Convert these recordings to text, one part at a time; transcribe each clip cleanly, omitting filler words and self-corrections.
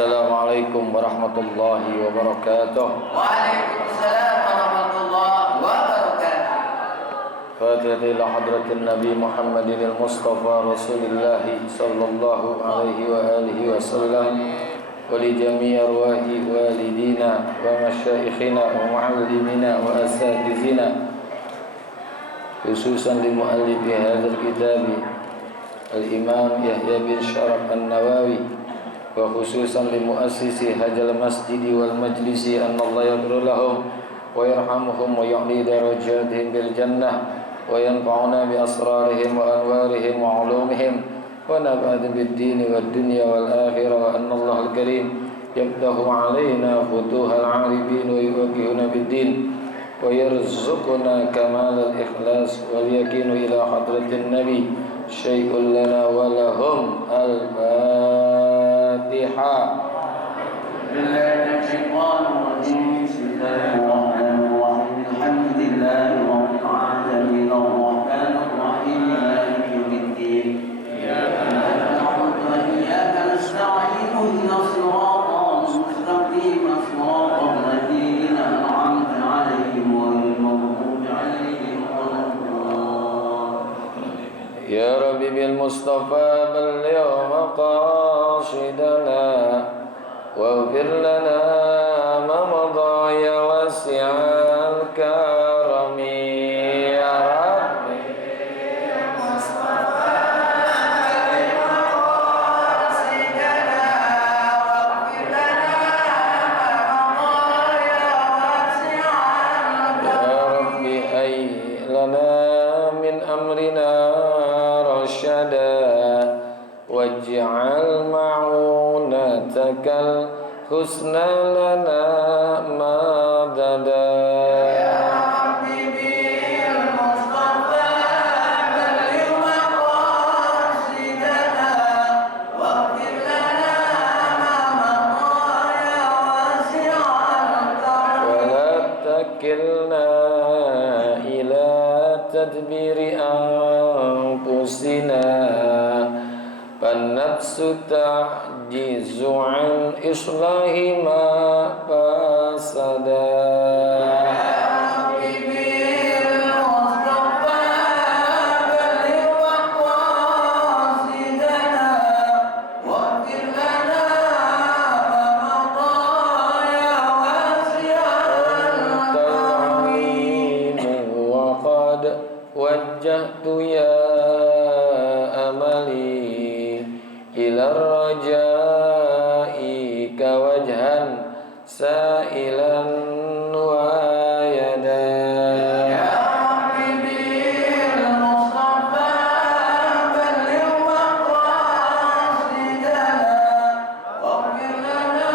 Assalamualaikum warahmatullahi wabarakatuh. Waalaikumsalam warahmatullahi wabarakatuh. Fatihah ila hadratin Nabi Muhammadin al-Mustafa Rasulillah sallallahu alaihi wa alihi wasallam wa li jami' arwahi walidina wa masyayikhina wa muallimina wa asatizina, khususan li muallifi hadzal kitab al-Imam Yahya bin Syaraf an-Nawawi, wa khususan li muassisi hadzal masjid wal majlisi, annallaha yaghfir lahum wa yarhamuhum wa yu'li darajatihim bil jannah wa yanfa'una bi asrarihim wa anwarihim wa 'ulumihim wa nafa'ana bid din wad dunya wal akhirah, wa annallaha al-karim yaftahu 'alaina futuhal 'arifin wa yuwaqihuna bid din wa yarzuquna kamal al-ikhlas wal yaqin ila hadratin nabi syai'un lana wa lahum al-Fatihah. Bismillahirrahmanirrahim. Bismillahirrahmanirrahim. Alhamdulillahi rabbil alamin arrahmanir rahim maliki yaumiddin. Iyyaka na'budu wa iyyaka nasta'in ihdinas siratal mustaqim siratal ladzina an'amta 'alaihim ghairil maghdubi 'alaihim waladdallin. Ya Rabbi bil Mustafa balligh maqasidana waghfir lana ma madha ya wasi'al karami. Ya Rabbi bil Mustafa balligh maqasidana waghfir lana ma madha ya wasi'al karami. Ya Rabbi ay lana min amrina waj'al ma'unatakal husna lana madada. Ya Rabbi bil Mustafa balligh maqasidana waghfir lana ma madha ya wasi'al karam wa la takilna ila tadbiri anfusina Nafsu ta'jizu an islahi ma fasada. Ya Rabbi bil Mustafa balligh maqasidana waghfir lana ma madha ya wasi'al karim wa qad wajjahtu ya amali ila rajai ka wajhan sa'ilan wa yada. Ya Rabbi bil Mustafa balligh maqasidana waghfir lana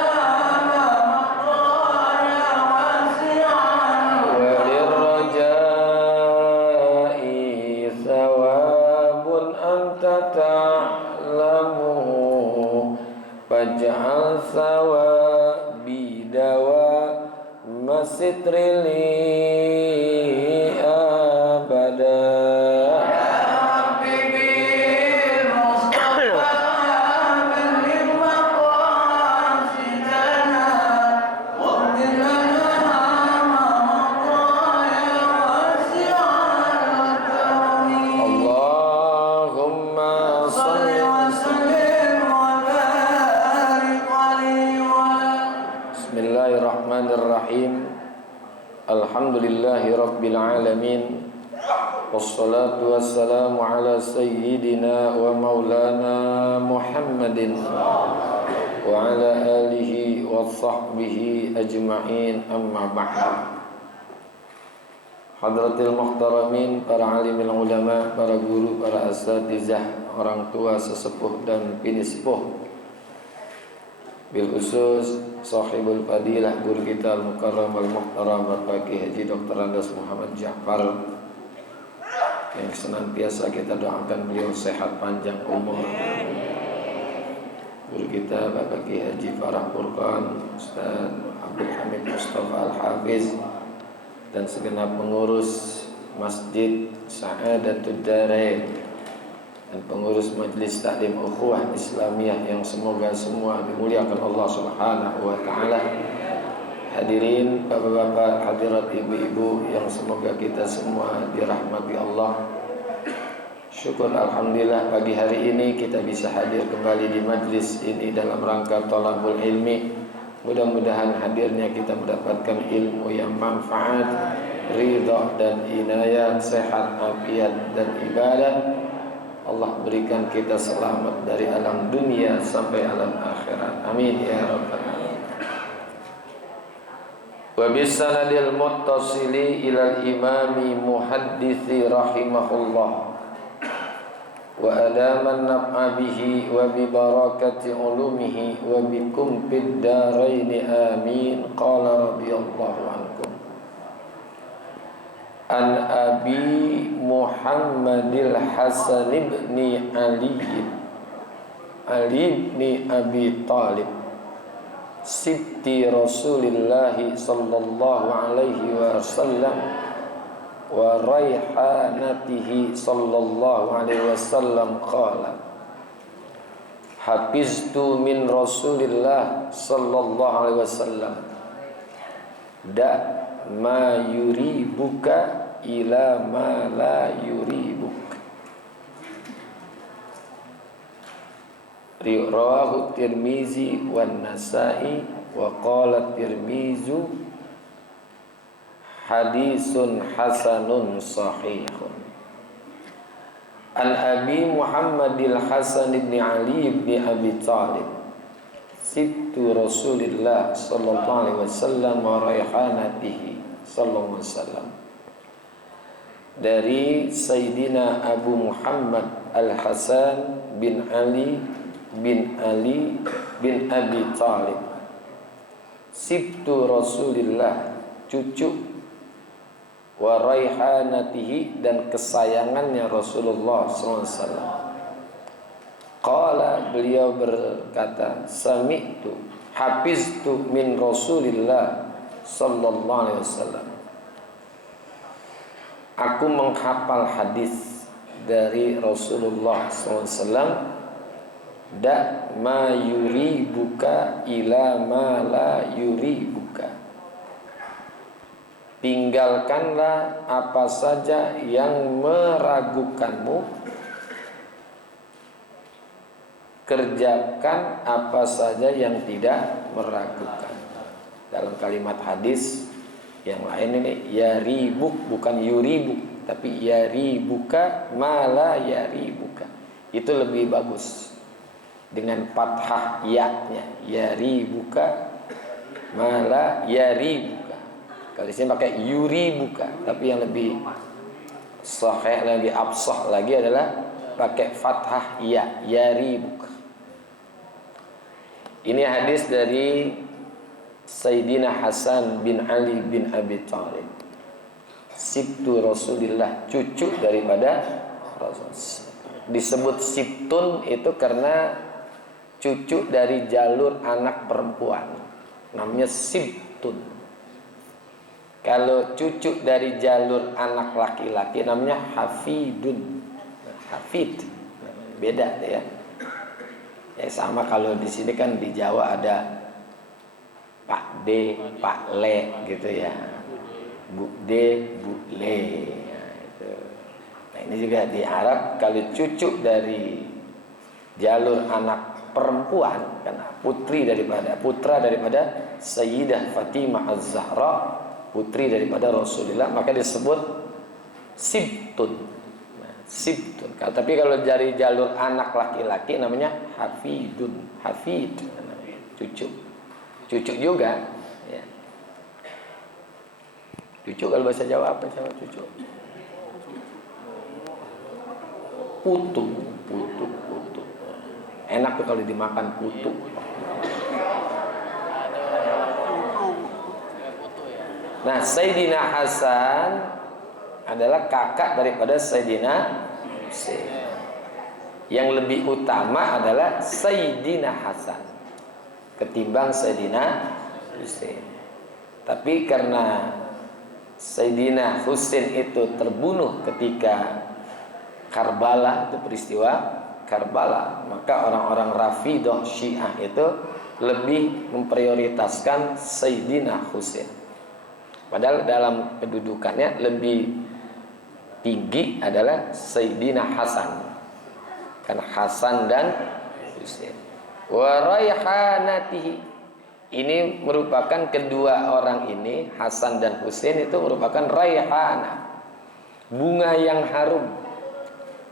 ma madha ya wasi'al wa lirrajai thawabun anta faj'al thawabi dawa masitri li abada. Ya Rabbi bil Mustafa balligh maqasidana waghfir lana ma madha ya wasi'al karam. Allahumma shalli wa sallim. Bismillahirrahmanirrahim. Alhamdulillahi rabbil alamin. Wassalatu wassalamu ala sayyidina wa maulana Muhammadin wa ala alihi wa sahbihi ajma'in, amma ba'd. Hadratil muhtaramin, para alimil ulama, para guru, para asatizah, orang tua, sesepuh dan pinisepuh, bil khusus sahibul fadilah guru kita al-mukarram wal-muhtaram Al-Faqih Haji Dr. Andes Muhammad Ja'far, yang senantiasa kita doakan beliau sehat panjang umur. Guru kita Bapak Kiai Haji Farah Furqan, Ustaz Abdul Hamid Mustafa Al-Hafiz, dan segenap pengurus Masjid Sa'adatud Darain dan pengurus Majelis Taklim Ukhuwah Islamiyah yang semoga semua dimuliakan Allah Subhanahu wa taala. Hadirin bapak-bapak, hadirat ibu-ibu yang semoga kita semua dirahmati Allah. Syukur alhamdulillah pagi hari ini kita bisa hadir kembali di majlis ini dalam rangka thalabul ilmi. Mudah-mudahan hadirnya kita mendapatkan ilmu yang manfaat, ridha dan inayat, sehat, afiat dan ibadah. Allah berikan kita selamat dari alam dunia sampai alam akhirat. Amin ya rabbal alamin. Wa bisanadil muttasili ilal imami muhadditsi rahimahullah wa adaman naf'a bihi wa bi barakati ulumihi wa bikum fid darain amin. Qala radhiyallahu ankum an Abi Muhammadil Hasan ibn Ali ibn Abi Talib Sibti Rasulillah sallallahu alaihi wasallam wa raihanatihi sallallahu alaihi wasallam qala hafiztu min Rasulillah sallallahu alaihi wasallam da ma yuribuka ila ma la yuribuk. Rawahu Tirmizi wan Nasa'i wa qala Tirmizu hadisun hasanun sahihun. An Abi Muhammadil Hasan ibn Ali ibn Abi Talib Sibtu Rasulillah sallallahu alaihi wasallam wa raihanatihi sallallahu alaihi wasallam, dari Sayyidina Abu Muhammad Al-Hasan bin Ali bin Abi Talib Sibtu Rasulillah, cucu, wa raihanatihi, dan kesayangannya Rasulullah SAW. Qala, beliau berkata, sami'tu, hafiztu min Rasulillah sallallahu alaihi wasallam, aku menghafal hadis dari Rasulullah SAW. Da ma yuribuka ila ma la yuribuka, tinggalkanlah apa saja yang meragukanmu, kerjakan apa saja yang tidak meragukan. Dalam kalimat hadis yang lain ini yaribuk, bukan yuribuk, tapi yaribuka mala yaribuka. Itu lebih bagus dengan fathah ya-nya, yaribuka mala yaribuka. Kalau di sini pakai yuribuka, tapi yang lebih sahih, lebih afsah lagi adalah pakai fathah ya, yaribuka. Ini hadis dari Sayyidina Hasan bin Ali bin Abi Talib, Sibtu Rasulillah, cucu daripada Rasul. Disebut Sibtun itu karena cucu dari jalur anak perempuan, namanya Sibtun. Kalau cucu dari jalur anak laki-laki namanya Hafidun. Hafid, beda ya. Ya sama, kalau di sini kan di Jawa ada Pak D, Pak Le gitu ya, Bu D, Bu Le. Nah ini juga di Arab, kalau cucu dari jalur anak perempuan, karena putra daripada Sayyidah Fatimah Az-Zahra, putri daripada Rasulullah, maka disebut Sibtun. Sibtun. Tapi kalau dari jalur anak laki-laki namanya Hafidun. Hafid, cucu. Cucu juga ya. Cucu kalau bahasa Jawa apa sama cucu? Putu. Enak tuh kalau dimakan putu. Nah, Sayyidina Hasan adalah kakak daripada Sayyidina Husain. Yang lebih utama adalah Sayyidina Hasan ketimbang Sayyidina Husain. Tapi karena Sayyidina Husain itu terbunuh ketika Karbala, itu peristiwa Karbala. Maka orang-orang Rafidah Syiah itu lebih memprioritaskan Sayyidina Husain. Padahal dalam kedudukannya lebih tinggi adalah Sayyidina Hasan. Kan Hasan dan Husain. Wa raihanatihi. Ini merupakan kedua orang ini, Hasan dan Husain, itu merupakan raihana, bunga yang harum.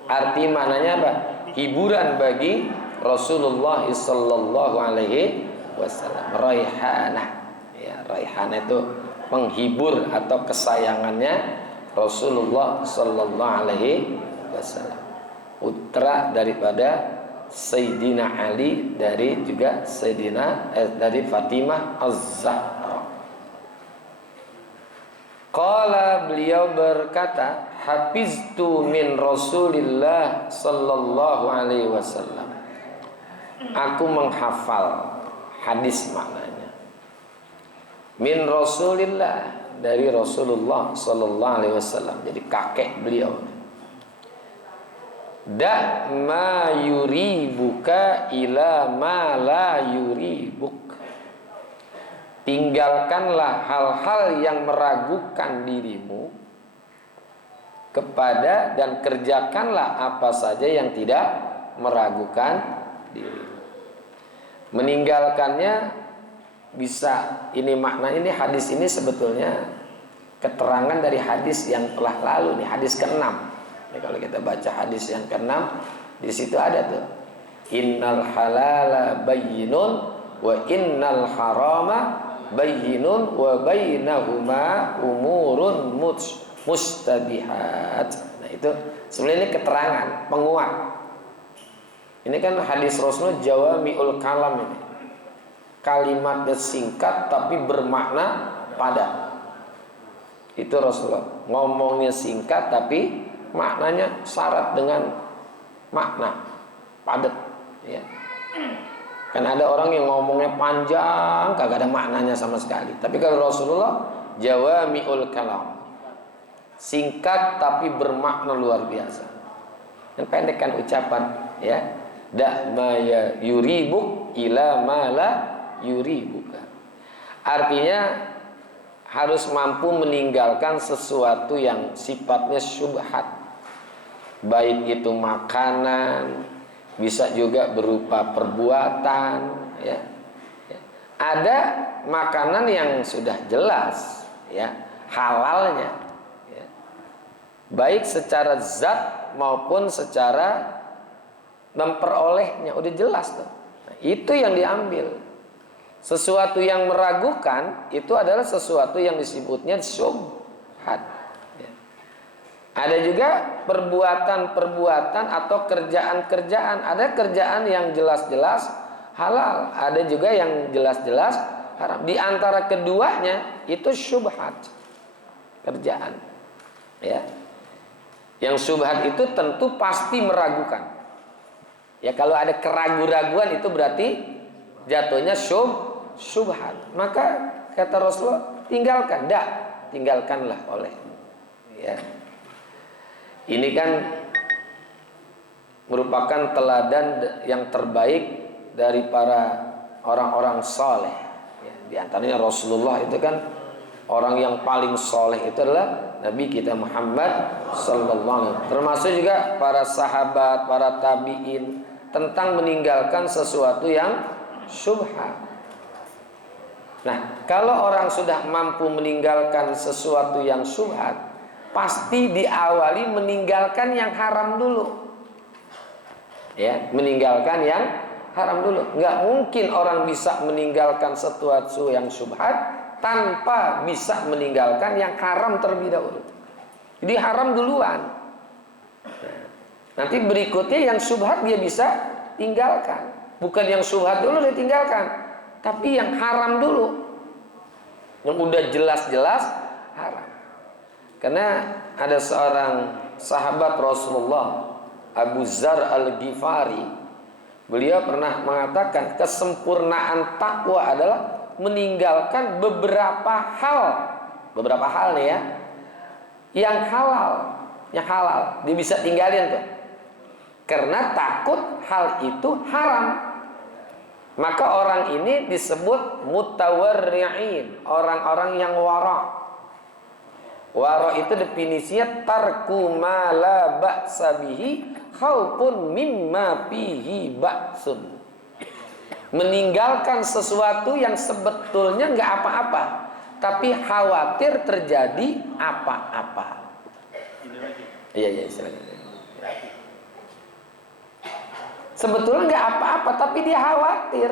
Arti maknanya apa? Hiburan bagi Rasulullah sallallahu alaihi wasallam. Raihana. Ya, raihana itu penghibur atau kesayangannya Rasulullah sallallahu alaihi wasallam. Putra daripada Sayyidina Ali, dari juga dari Fatimah Az-Zahra. Qala, beliau berkata, hafiztu min Rasulillah sallallahu alaihi wasallam. Aku menghafal, hadis maknanya. Min Rasulillah, dari Rasulullah sallallahu alaihi wasallam, jadi kakek beliau. Da ma yuribuka ila ma la yuribuk. Tinggalkanlah hal-hal yang meragukan dirimu kepada, dan kerjakanlah apa saja yang tidak meragukan dirimu. Meninggalkannya bisa, ini makna ini, hadis ini sebetulnya keterangan dari hadis yang telah lalu nih, hadis ke-6. Kalau kita baca hadis yang ke-6, di situ ada tuh, innal halala bayyinun wa innal harama bayyinun wa bainahuma umurun mustabihat. Nah, itu sebenarnya ini keterangan penguat. Ini kan hadis Rasulullah jawami'ul kalam ini. Kalimatnya singkat tapi bermakna padat. Itu Rasulullah. Ngomongnya singkat tapi maknanya syarat dengan makna padat, ya. Kan ada orang yang ngomongnya panjang kagak ada maknanya sama sekali. Tapi kalau Rasulullah jawami'ul kalam, singkat tapi bermakna luar biasa. Dan pendek kan ucapan, ya. Da ma yuribuk ila ma la yuribuka. Artinya harus mampu meninggalkan sesuatu yang sifatnya syubhat. Baik itu makanan, bisa juga berupa perbuatan, ya. Ada makanan yang sudah jelas, ya, halalnya, ya. Baik secara zat maupun secara memperolehnya, udah jelas tuh. Nah, itu yang diambil. Sesuatu yang meragukan itu adalah sesuatu yang disebutnya syubhat. Ada juga perbuatan-perbuatan atau kerjaan-kerjaan. Ada kerjaan yang jelas-jelas halal, ada juga yang jelas-jelas haram. Di antara keduanya itu syubhat, kerjaan, ya. Yang syubhat itu tentu pasti meragukan. Ya, kalau ada keraguan-raguan itu berarti jatuhnya syubhat. Maka kata Rasulullah, tinggalkanlah olehmu, ya. Ini kan merupakan teladan yang terbaik dari para orang-orang soleh, ya. Di antaranya Rasulullah itu kan orang yang paling soleh itu adalah Nabi kita Muhammad sallallahu alaihi wasallam. Termasuk juga para sahabat, para tabi'in, tentang meninggalkan sesuatu yang syubhat. Nah, kalau orang sudah mampu meninggalkan sesuatu yang syubhat, pasti diawali meninggalkan yang haram dulu, ya, meninggalkan yang haram dulu. Nggak mungkin orang bisa meninggalkan sesuatu yang syubhat tanpa bisa meninggalkan yang haram terlebih dahulu. Jadi haram duluan. Nanti berikutnya yang syubhat dia bisa tinggalkan. Bukan yang syubhat dulu dia tinggalkan, tapi yang haram dulu, yang udah jelas-jelas haram. Karena ada seorang sahabat Rasulullah, Abu Dzar Al-Ghifari, beliau pernah mengatakan kesempurnaan takwa adalah meninggalkan beberapa hal nih, ya, yang halal. yang halal, dia bisa tinggalin tuh. Karena takut hal itu haram. Maka orang ini disebut mutawarri'in, orang-orang yang wara'. Wara' itu definisinya tarku ma la ba'sa bihi khaufun mimma fihi ba'sun. Meninggalkan sesuatu yang sebetulnya nggak apa-apa, tapi khawatir terjadi apa-apa. Iya, silakan. Sebetulnya nggak apa-apa, tapi dia khawatir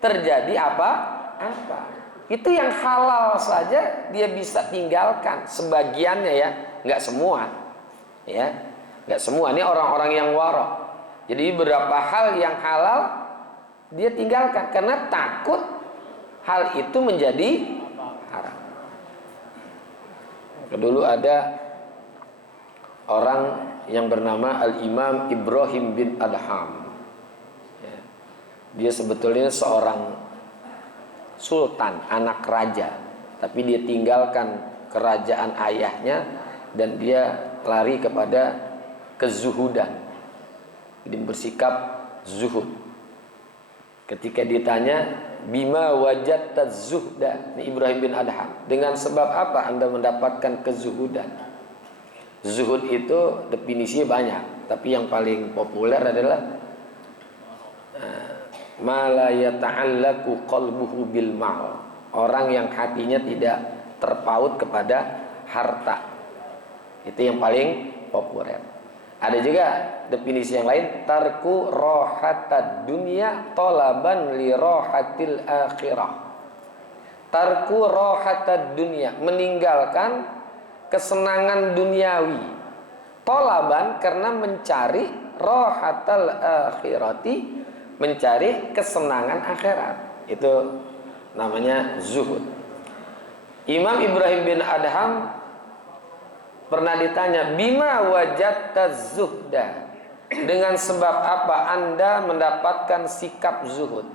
terjadi apa-apa. Itu yang halal saja dia bisa tinggalkan sebagiannya ya, nggak semua, ya, nggak semua. Ini orang-orang yang wara'. Jadi beberapa hal yang halal dia tinggalkan karena takut hal itu menjadi haram. Dulu ada orang yang bernama Al-Imam Ibrahim bin Adham. Dia sebetulnya seorang sultan, anak raja, tapi dia tinggalkan kerajaan ayahnya dan dia lari kepada kezuhudan. Dia bersikap zuhud. Ketika ditanya, bima wajadta zuhda, ini Ibrahim bin Adham, dengan sebab apa Anda mendapatkan kezuhudan? Zuhud itu definisinya banyak, tapi yang paling populer adalah ma la yata'allaqu qalbuhu bil mal. Orang yang hatinya tidak terpaut kepada harta. Itu yang paling populer. Ada juga definisi yang lain, tarku rohatad dunya talaban li rohatil akhirah. Tarku rohatad dunya, meninggalkan kesenangan duniawi. Talaban karena mencari rohatal akhirati, mencari kesenangan akhirat. Itu namanya zuhud. Imam Ibrahim bin Adham pernah ditanya, bima wajadta zuhda, dengan sebab apa Anda mendapatkan sikap zuhud?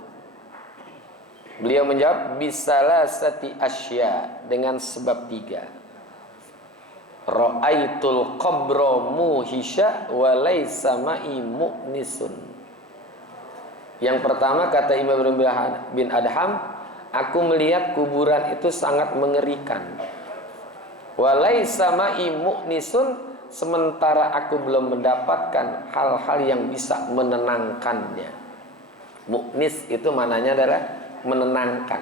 Beliau menjawab, bisalasati asya, dengan sebab 3. Ra'aitul qabra muhisha wa laysa ma'i mu'nisun. Yang pertama, kata Imam Ibrahim bin Adham, aku melihat kuburan itu sangat mengerikan. Walaysa ma'i mu'nisun, sementara aku belum mendapatkan hal-hal yang bisa menenangkannya. Mu'nis itu maknanya adalah menenangkan.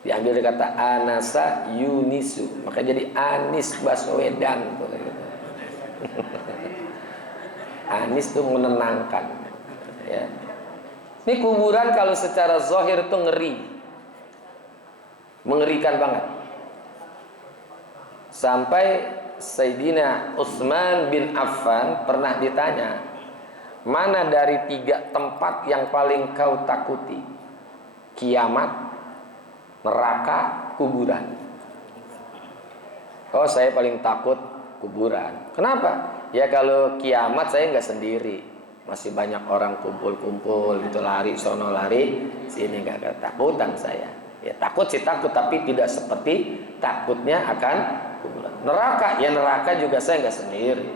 Diambil dari kata anasa yunisu, maka jadi Anis Baswedan. Anis itu menenangkan, ya. Ini kuburan kalau secara zahir itu ngeri, mengerikan banget. Sampai Sayyidina Utsman bin Affan pernah ditanya, mana dari 3 tempat yang paling kau takuti? Kiamat, neraka, kuburan. Oh, saya paling takut kuburan. Kenapa? Ya kalau kiamat saya nggak sendiri. Masih banyak orang kumpul-kumpul, itu lari sono lari sini, nggak ketakutan saya. Ya takut sih takut, tapi tidak seperti takutnya akan kuburan. Neraka, ya neraka juga saya nggak sendiri.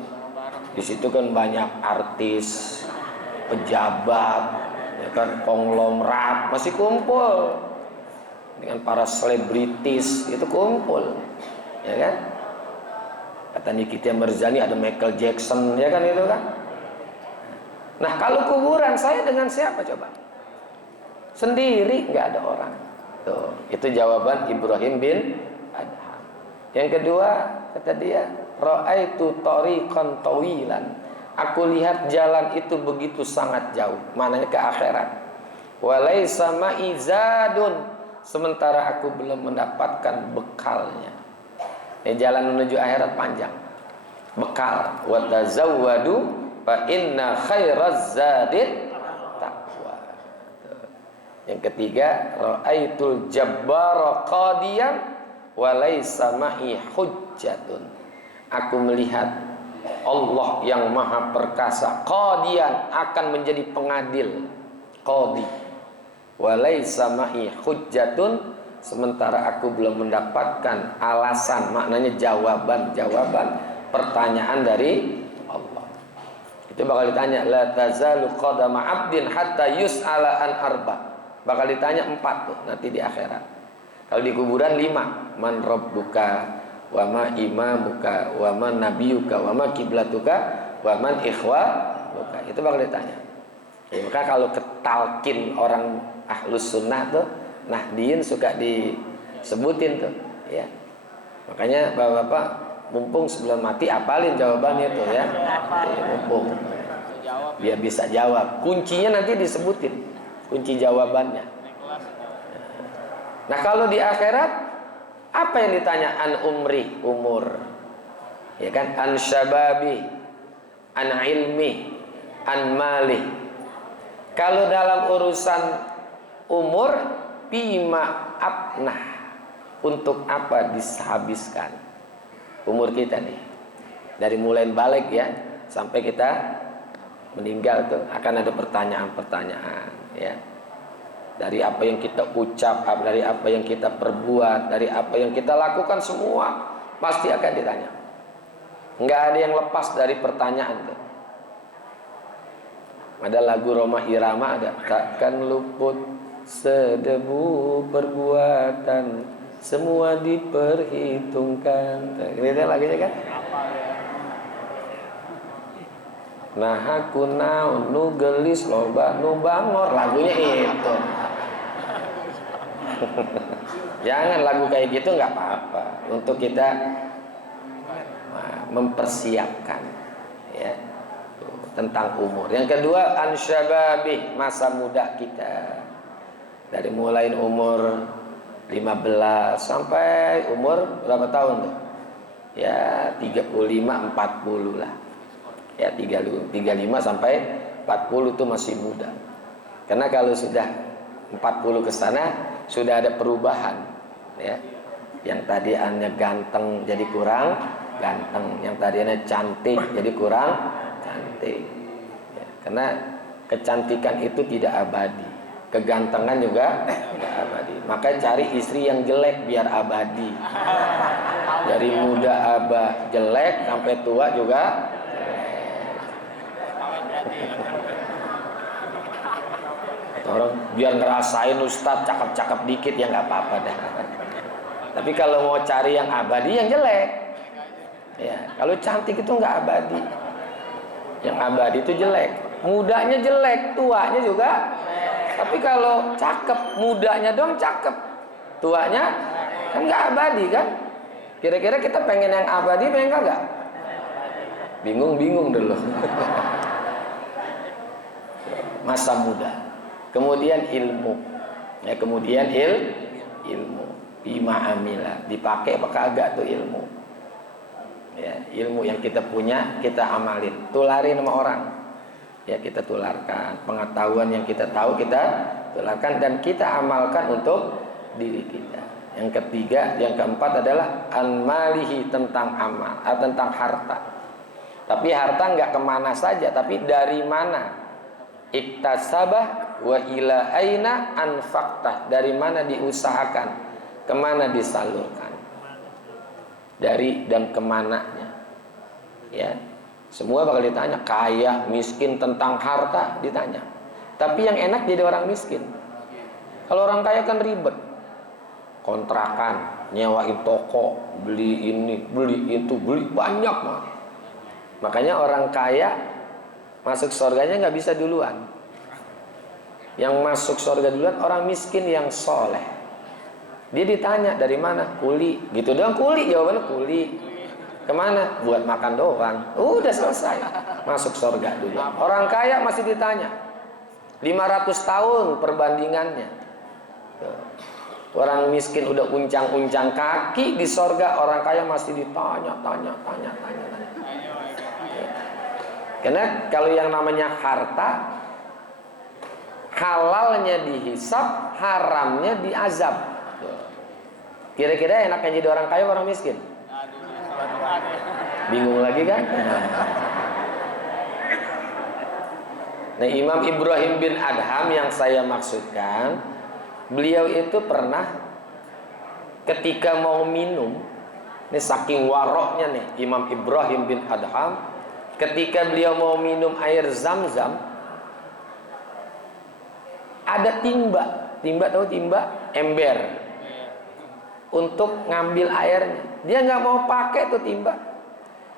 Di situ kan banyak artis, pejabat, ya kan, konglomerat masih kumpul dengan para selebritis, itu kumpul, ya kan. Kata Nikita Mirzani ada Michael Jackson, ya kan, itu kan. Nah kalau kuburan saya dengan siapa coba? Sendiri, nggak ada orang. Tuh, itu jawaban Ibrahim bin Adham. Yang kedua, kata dia, ra'aitu tariqan tawilan. Aku lihat jalan itu begitu sangat jauh, maknanya ke akhirat. Walaysa ma'i zadun, sementara aku belum mendapatkan bekalnya. Ini jalan menuju akhirat panjang. Bekal. Wa tazawwadu fa inna khairaz zadid taqwa. Yang ketiga, ra'aitul jabbara qadiyan wa laysa ma'i hujjatun. Aku melihat Allah yang maha perkasa, qadiyan, akan menjadi pengadil, qadi. Wa laysa ma'i hujjatun, sementara aku belum mendapatkan alasan, maknanya jawaban pertanyaan dari Allah. Itu bakal ditanya, la tazalu qadama 'abdin hatta yus'ala an arba. Bakal ditanya 4 tuh nanti di akhirat. Kalau di kuburan 5, man rabbuka wa ma imamuka wa man nabiyuka wa ma kiblatuka wa man ikhwanuka. Itu bakal ditanya. Ya, maka kalau ketalkin orang ahlus sunnah tuh, Nahdien suka disebutin tuh, ya. Makanya bapak-bapak mumpung sebelum mati apalin jawabannya tuh ya, mumpung biar bisa jawab. Kuncinya nanti disebutin, kunci jawabannya. Nah kalau di akhirat apa yang ditanya? An umri, umur, ya kan? An syababi, an ilmi, an mali. Kalau dalam urusan umur, bima abnah, untuk apa dihabiskan umur kita nih, dari mulai balik ya sampai kita meninggal tuh akan ada pertanyaan-pertanyaan ya, dari apa yang kita ucap, dari apa yang kita perbuat, dari apa yang kita lakukan, semua pasti akan ditanya. Nggak ada yang lepas dari pertanyaan tuh. Ada lagu Roma Irama, ada takkan luput sedebu perbuatan, semua diperhitungkan. Ini lagunya kan? Nah aku naon nu gelis loba nu bangor, lagunya itu. Jangan lagu kayak gitu, nggak apa-apa untuk kita mempersiapkan ya tentang umur. Yang kedua ansyababi, masa muda kita. Dari mulai umur 15 sampai umur berapa tahun tuh? Ya 35-40 lah. Ya 35 sampai 40 itu masih muda. Karena kalau sudah 40 ke sana sudah ada perubahan ya. Yang tadinya ganteng jadi kurang ganteng, yang tadinya cantik jadi kurang cantik. Ya, karena kecantikan itu tidak abadi, kegantengan juga tidak abadi. Maka cari istri yang jelek biar abadi. Dari muda jelek sampai tua juga orang biar ngerasain ustadz cakep-cakep dikit ya nggak apa-apa dah. Tapi kalau mau cari yang abadi, yang jelek ya. Kalau cantik itu nggak abadi, yang abadi itu jelek. Mudanya jelek, tuanya juga. Tapi kalau cakep, mudanya doang cakep, tuanya kan nggak abadi kan. Kira-kira kita pengen yang abadi, pengen nggak? Bingung dulu. Masa muda, kemudian ilmu ya, kemudian ilmu bima amila, dipakai apa kagak tuh ilmu ya. Ilmu yang kita punya kita amalin, tularin sama orang ya, kita tularkan. Pengetahuan yang kita tahu kita tularkan dan kita amalkan untuk diri kita. Yang ketiga, yang keempat adalah an-malihi, tentang amal, tentang harta. Tapi harta nggak kemana saja, tapi dari mana iktasabah wa ila aina anfaqtah, dari mana diusahakan, kemana disalurkan, dari dan kemananya ya. Semua bakal ditanya, kaya, miskin, tentang harta ditanya. Tapi yang enak jadi orang miskin. Kalau orang kaya kan ribet, kontrakan, nyewain toko, beli ini, beli itu, beli banyak mah. Makanya orang kaya masuk surganya nggak bisa duluan. Yang masuk surga duluan orang miskin yang soleh. Dia ditanya dari mana? Kuli, gitu doang, kuli, jawabannya kuli. Kemana? Buat makan doang. Udah selesai, masuk surga dulu. Orang kaya masih ditanya 500 tahun perbandingannya. Orang miskin udah uncang-uncang kaki di surga, orang kaya masih ditanya. Karena kalau yang namanya harta, halalnya dihisab, haramnya diazab. Kira-kira enaknya jadi orang kaya orang miskin? Bingung lagi kan? Nah, Imam Ibrahim bin Adham yang saya maksudkan, beliau itu pernah ketika mau minum Ini saking waroknya nih Imam Ibrahim bin Adham, ketika beliau mau minum air Zam-Zam, ada timba. Timba, tahu timba? Ember untuk ngambil airnya. Dia nggak mau pakai tuh timba,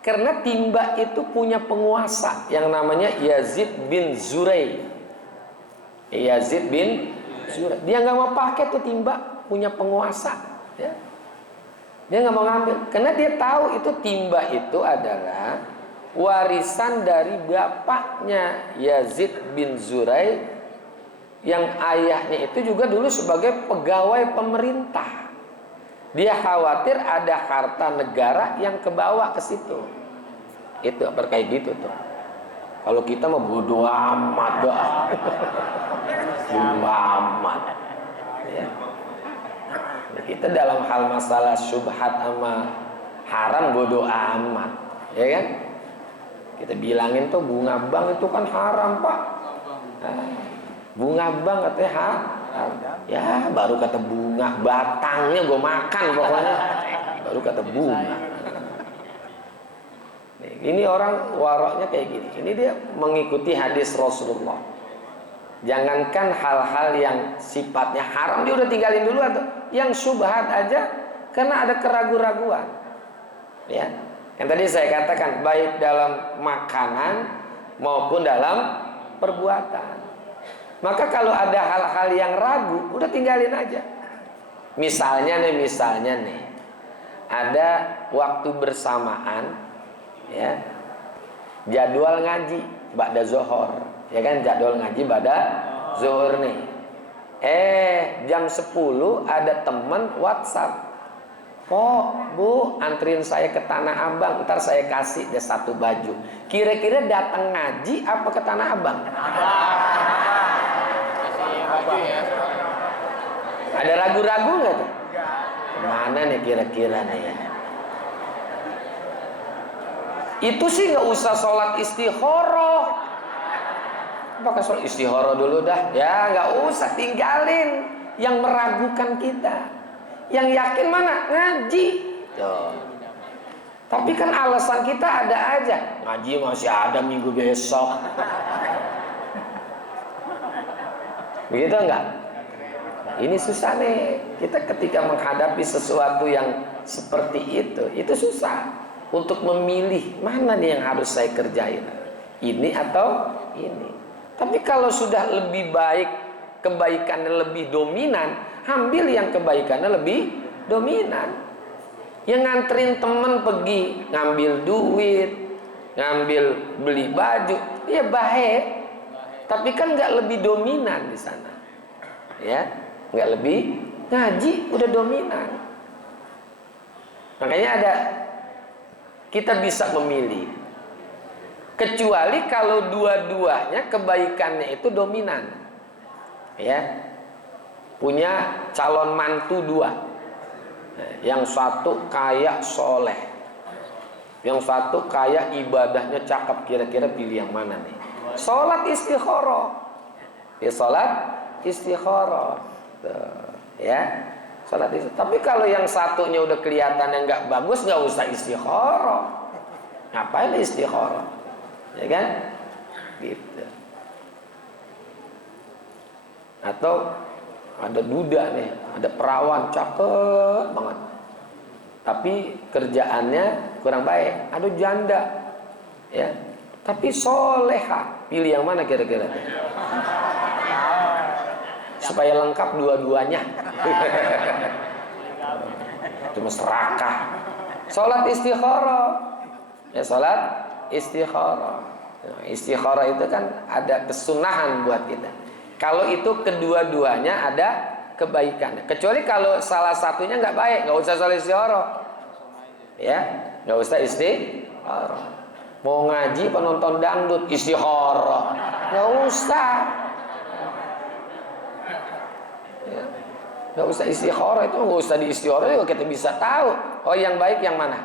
karena timba itu punya penguasa yang namanya Yazid bin Zurai. Yazid bin Zurai. Dia nggak mau pakai tuh timba, punya penguasa. Ya. Dia nggak mau ngambil, karena dia tahu itu timba itu adalah warisan dari bapaknya Yazid bin Zurai, yang ayahnya itu juga dulu sebagai pegawai pemerintah. Dia khawatir ada harta negara yang kebawa ke situ. Itu berkait gitu tuh. Kalau kita mah bodo amat dah. Bodo amat. Ya. Kita dalam hal masalah syubhat sama haram bodo amat, ya kan? Kita bilangin tuh bunga bank itu kan haram, Pak. Nah, bunga bank katanya haram. Ya baru kata bunga, batangnya gue makan pokoknya. Baru kata bunga. Ini orang waroknya kayak gini. Ini dia mengikuti hadis Rasulullah. Jangankan hal-hal yang sifatnya haram, dia udah tinggalin dulu atau yang syubhat aja, karena ada keraguan-raguan. Ya, yang tadi saya katakan baik dalam makanan maupun dalam perbuatan. Maka kalau ada hal-hal yang ragu, udah tinggalin aja. Misalnya nih, ada waktu bersamaan, ya, jadwal ngaji ba'da zuhur, ya kan, jadwal ngaji ba'da zuhur nih. Jam 10 ada teman WhatsApp, "Kok Bu anterin saya ke Tanah Abang, ntar saya kasih dia satu baju." Kira-kira datang ngaji apa ke Tanah Abang? Ada ragu-ragu nggak tuh? Mana nih kira-kira nih ya? Itu sih nggak usah sholat istikharah. Pakai sholat istikharah dulu dah. Ya nggak usah, tinggalin yang meragukan kita. Yang yakin mana? Ngaji. Tuh. Tapi kan alasan kita ada aja. Ngaji masih ada minggu besok. Begitu enggak? Ini susah nih. Kita ketika menghadapi sesuatu yang seperti itu susah untuk memilih mana nih yang harus saya kerjain, ini atau ini. Tapi kalau sudah lebih baik, kebaikannya lebih dominan, ambil yang kebaikannya lebih dominan. Yang nganterin temen pergi ngambil duit, ngambil beli baju, ya baik. Tapi kan nggak lebih dominan di sana, ya, nggak lebih. Ngaji udah dominan. Makanya kita bisa memilih. Kecuali kalau dua-duanya kebaikannya itu dominan, ya. Punya calon mantu dua, yang satu kaya soleh, yang satu kaya ibadahnya cakep. Kira-kira pilih yang mana nih? Sholat istikharah, ya sholat istikharah, ya sholat istikharah. Tapi kalau yang satunya udah kelihatan yang nggak bagus, nggak usah istikharah. Ngapain istikharah, ya kan? Gitu. Atau ada duda nih, ada perawan cakep banget, tapi kerjaannya kurang baik. Ada janda, ya, tapi soleha. Pilih yang mana kira-kira? Supaya lengkap dua-duanya. Itu serakah. Sholat istikharah, ya sholat istikharah. Istikharah itu kan ada kesunahan buat kita. Kalau itu kedua-duanya ada kebaikan. Kecuali kalau salah satunya nggak baik, nggak usah sholat istikharah. Ya, nggak usah istikharah. Mau ngaji penonton dangdut istikharah, nggak usah. Ya, nggak usah istikharah, itu nggak usah di istikharah juga kita bisa tahu. Oh yang baik yang mana?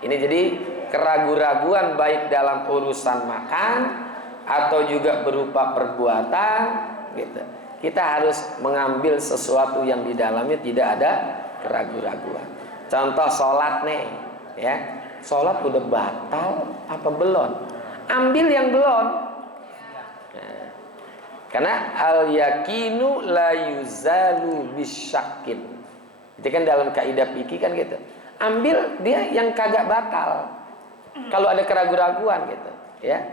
Ini jadi keraguan-raguan baik dalam urusan makan atau juga berupa perbuatan, gitu. Kita harus mengambil sesuatu yang di dalamnya tidak ada keraguan-raguan. Contoh sholat nih, ya. Sholat udah batal apa belum? Ambil yang belum. Nah, karena al yakinu la yuzalu bisyakin. Itu kan dalam kaidah fikih kan gitu. Ambil dia yang kagak batal. Kalau ada keraguan-raguan gitu, ya.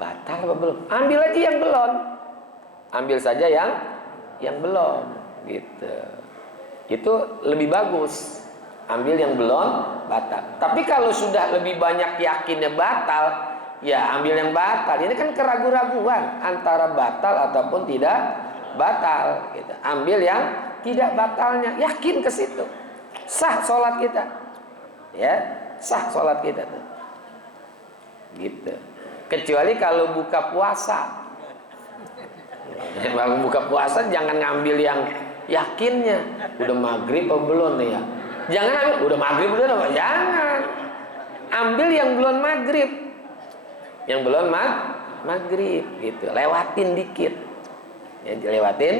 Batal apa belum? Ambil aja yang belum. Ambil saja yang belum, gitu. Itu lebih bagus. Ambil yang belum batal. Tapi kalau sudah lebih banyak yakinnya batal, ya ambil yang batal. Ini kan keraguan-raguan antara batal ataupun tidak batal, gitu. Ambil yang tidak batalnya, yakin ke situ. Sah sholat kita. Ya, sah sholat kita tuh. Gitu. Kecuali kalau buka puasa. Kalau buka puasa jangan ngambil yang yakinnya. Udah maghrib apa belum nih ya? Jangan ambil udah maghrib udah apa? Jangan. Ambil yang belum maghrib. Yang belum maghrib gitu. Lewatin dikit. Ya dilewatin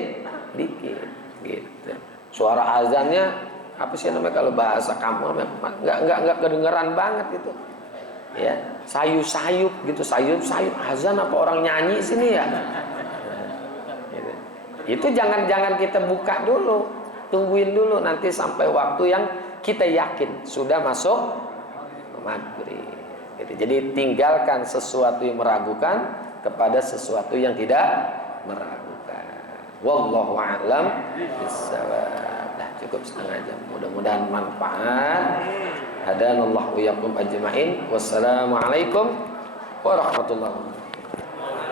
dikit gitu. Suara azannya apa sih namanya kalau bahasa kampung nggak kedengeran banget gitu. Ya, sayup-sayup gitu, sayup-sayup azan apa orang nyanyi sini ya? Gitu. Itu jangan kita buka dulu, tungguin dulu nanti sampai waktu yang kita yakin sudah masuk maghrib. Gitu. Jadi tinggalkan sesuatu yang meragukan kepada sesuatu yang tidak meragukan. Wallahu a'lam bishawab. Cukup setengah jam. Mudah-mudahan manfaat. Hadanallahu iyyakum ajma'in. Wassalamualaikum warahmatullahi wabarakatuh.